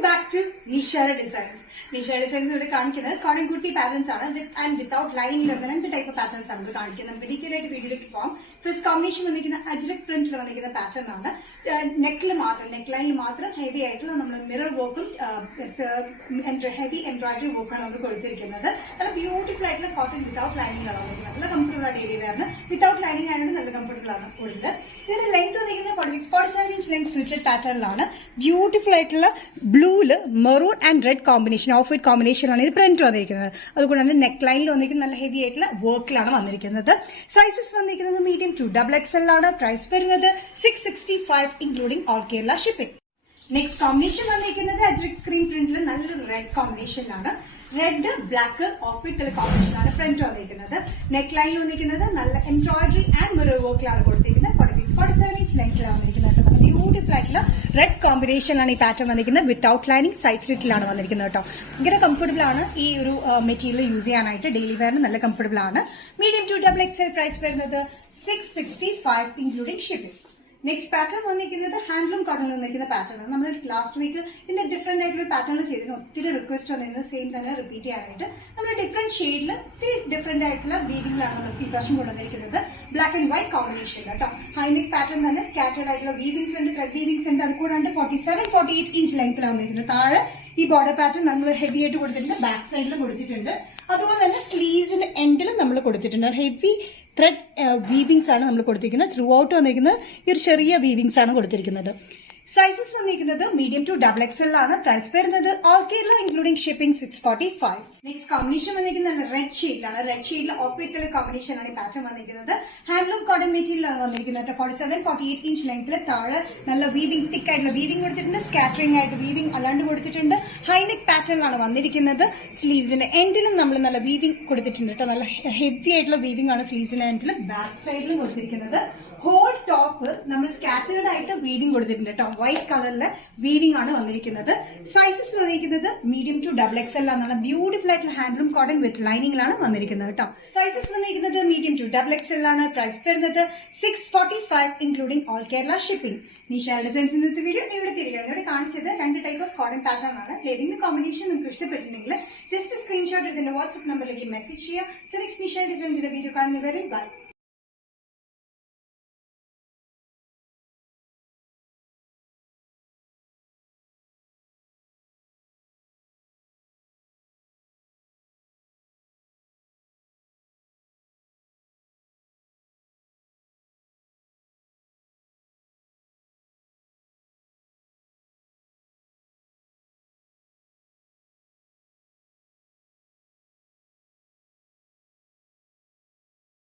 Welcome back to Nishara Designs. Nishara Designs ഇവിടെ കാണിക്കുന്നത് cotton kurti patterns ആണ് വിത്ത് ആൻഡ് വിത്തൌട്ട് ലൈനിങ് രണ്ട് ടൈപ്പ് പാറ്റേൺസ് ആണ് കാണിക്കുന്നത്. നമുക്ക് ഡീറ്റെയിൽ ആയിട്ട് വീഡിയോയിലേക്ക് പോകാം. ഫസ്റ്റ് കോമ്പിനേഷൻ വന്നിരിക്കുന്ന അജ്രക് പ്രിന്റിൽ വന്നിരിക്കുന്ന പാറ്റേൺ ആണ്. നെക്കിൽ മാത്രം നെക്ക് ലൈനിൽ മാത്രം ഹെവി ആയിട്ടുള്ള നമ്മൾ മിറർ വർക്കും ഹെവി എംബ്രോയിഡറി വർക്കാണ് നമ്മൾ കൊടുത്തിരിക്കുന്നത്. നല്ല ബ്യൂട്ടിഫുൾ ആയിട്ടുള്ള കോട്ടൺ വിത്തൌട്ട് ലൈനിങ് ആണ് വന്നിരിക്കുന്നത്. നല്ല കംഫർട്ടബിൾ ആയിട്ട് ഏരിയയാണ്. വിത്തൌട്ട് ലൈനിങ് ആയതുകൊണ്ട് നല്ല കംഫർട്ടബിൾ ആണ് കൂടുതൽ. ഇതിന്റെ ലെങ്ത് വന്നിരിക്കുന്നത് 47 ഇഞ്ച് ലെങ്ത് സ്ലിറ്റഡ് പാറ്റേണിലാണ്. ബ്യൂട്ടിഫുൾ ആയിട്ടുള്ള ബ്ലൂല് maroon and red combination off white കോമ്പിനേഷനാണ് ഇത് പ്രിന്റ് വന്നിരിക്കുന്നത്. അതുകൊണ്ട് തന്നെ നെക്ക് ലൈനിൽ വന്നിരിക്കുന്ന നല്ല ഹെവി ആയിട്ടുള്ള വർക്കിലാണ് വന്നിരിക്കുന്നത്. സൈസസ് വന്നിരിക്കുന്നത് മീഡിയം ടു XXL ആണ്. പ്രൈസ് വരുന്നത് 665 including all Kerala shipping. Next combination വന്നിരിക്കുന്നത് അജ്രക് സ്ക്രീൻ പ്രിന്റിൽ നല്ലൊരു റെഡ് കോമ്പിനേഷനിലാണ്. Red black off white colour combination ആണ് ഫ്രണ്ട് വന്നിരിക്കുന്നത്. നെക്ക് ലൈനിൽ വന്നിരിക്കുന്നത് നല്ല എംബ്രോയിഡറി ആൻഡ് മിറർ വർക്കിലാണ് കൊടുത്തിരിക്കുന്നത്. 46-47 ഇഞ്ച് ലെങ്ത്തിലാണ് വന്നിരിക്കുന്നത്. ബ്യൂട്ടിഫുൾ ആയിട്ടുള്ള റെഡ് കോമ്പിനേഷനിലാണ് ഈ പാറ്റേൺ വന്നിരിക്കുന്നത്. വിത്തൌട്ട് ലൈനിങ് സൈഡ് സ്ലിറ്റിലാണ് വന്നിരിക്കുന്നത് കേട്ടോ. ഭയങ്കര കംഫർട്ടബിൾ ആണ് ഈ ഒരു മെറ്റീരിയൽ യൂസ് ചെയ്യാനായിട്ട്. ഡെയിലി വെയറിന് നല്ല കംഫർട്ടബിൾ ആണ്. മീഡിയം ടു XXL പ്രൈസ് വരുന്നത് 665 ഇൻക്ലൂഡിംഗ് ഷിപ്പിംഗ്. നെക്സ്റ്റ് പാറ്റേൺ വന്നിരിക്കുന്നത് ഹാൻഡ്ലൂം കോട്ടണിൽ വന്നിരിക്കുന്ന പാറ്റേൺ ആണ്. നമ്മൾ ലാസ്റ്റ് വീക്ക് ഇതിന്റെ ഡിഫറെന്റ് ആയിട്ടുള്ള പാറ്റേൺ ചെയ്തതിന് ഒത്തിരി റിക്വസ്റ്റ് വന്നിരുന്നത് സെയിം തന്നെ റിപ്പീറ്റ് ചെയ്യാനായിട്ട്. നമ്മൾ ഡിഫറെന്റ് ഷെയ്ഡിൽ ഒത്തിരി ഡിഫറെന്റ് ആയിട്ടുള്ള വീവിംഗിലാണ് നമ്മൾ ഈ പ്രാവശ്യം കൊണ്ടുവന്നിരിക്കുന്നത്. ബ്ലാക്ക് ആൻഡ് വൈറ്റ് കോമ്പിനേഷൻ കേട്ടോ. ഹൈനെക്ക് പാറ്റേൺ തന്നെ സ്കാറ്റേഡ് ആയിട്ടുള്ള വീവിംഗ്സ് ഉണ്ട്, ത്രെഡ് വീവിംഗ്സ് ഉണ്ട്. അത് കൂടാണ്ട് 47-48 ഇഞ്ച് ലെങ്ത്തിലാണ് വന്നിരിക്കുന്നത്. താഴെ ഈ ബോർഡർ പാറ്റേൺ നമ്മൾ ഹെവി ആയിട്ട് കൊടുത്തിട്ടുണ്ട്. ബാക്ക് സൈഡിൽ കൊടുത്തിട്ടുണ്ട്. അതുപോലെ തന്നെ സ്ലീവ്സിന്റെ എൻഡിലും നമ്മൾ കൊടുത്തിട്ടുണ്ട്. ഹെവി ത്രെഡ് വീവിംഗ്സ് ആണ് നമ്മൾ കൊടുത്തിരിക്കുന്നത്. ത്രൂ ഔട്ട് വന്നിരിക്കുന്നത് ഈ ഒരു ചെറിയ വീവിംഗ്സ് ആണ് കൊടുത്തിരിക്കുന്നത്. സൈസസ് വന്നിരിക്കുന്നത് മീഡിയം ടു XXL ആണ്. പ്രൈസ് വരുന്നത് all Kerala including shipping 645. Next combination വന്നിരിക്കുന്നത് റെഡ് ഷെയ്ഡിലാണ്. റെഡ് ഷെയ്ഡിൽ ഓഫ് വൈറ്റ് കളർ കോമ്പിനേഷൻ ആണ് ഈ പാറ്റേൺ വന്നിരിക്കുന്നത്. ഹാൻഡ്ലൂം കോട്ടൺ മെറ്റീരിയലാണ് വന്നിരിക്കുന്നത്. 47-48 ഇഞ്ച് ലെങ്ത്തിൽ താഴെ നല്ല വീവിംഗ് തിക്ക് ആയിട്ടുള്ള വീവിംഗ് കൊടുത്തിട്ടുണ്ട്. സ്കാറ്ററിംഗ് ആയിട്ട് വീവിംഗ് അല്ലാണ്ട് കൊടുത്തിട്ടുണ്ട്. ഹൈനെക്ക് പാറ്റേണിലാണ് വന്നിരിക്കുന്നത്. സ്ലീവ്സിന്റെ എൻഡിലും നമ്മൾ നല്ല വീവിംഗ് കൊടുത്തിട്ടുണ്ട് കേട്ടോ. നല്ല ഹെവി ആയിട്ടുള്ള വീവിംഗ് ആണ് സ്ലീവ്സിന്റെ എൻഡിലും ബാക്ക് സൈഡിലും കൊടുത്തിരിക്കുന്നത്. ഹോൾ ടോപ്പ് നമ്മൾ സ്കാറ്റേർഡ് ആയിട്ട് വീവിംഗ് കൊടുത്തിട്ടുണ്ട് കേട്ടോ. വൈറ്റ് കളറിലെ വീവിംഗ് ആണ് വന്നിരിക്കുന്നത്. സൈസസ് വന്നിരിക്കുന്നത് മീഡിയം ടു XXL ആണ്. ബ്യൂട്ടിഫുൾ ആയിട്ടുള്ള ഹാൻഡ്ലൂം കോട്ടൺ വിത്ത് ലൈനിങ്ങിലാണ് വന്നിരിക്കുന്നത് കേട്ടോ. സൈസസ് വന്നിരിക്കുന്നത് മീഡിയം ടു XXL ആണ്. പ്രൈസ് വരുന്നത് 645 including all Kerala shipping. Nisha designs ഇന്നത്തെ വീഡിയോ ഇവിടെ തിരികെ ഇവിടെ കാണിച്ചത് രണ്ട് ടൈപ്പ് ഓഫ് കോട്ടൺ പാറ്റേൺ ആണ്. ഏതെങ്കിലും കോമ്പിനേഷൻ നിങ്ങൾക്ക് ഇഷ്ടപ്പെട്ടിട്ടുണ്ടെങ്കിൽ ജസ്റ്റ് സ്ക്രീൻഷോട്ട് ഇതിന്റെ വാട്സ്ആപ്പ് നമ്പറിലേക്ക് മെസ്സേജ് ചെയ്യുക. സോ നെക്സ്റ്റ് നിഷാ ഡിസൈൻസിന്റെ വീഡിയോ കാണുന്നവരെ ബൈ.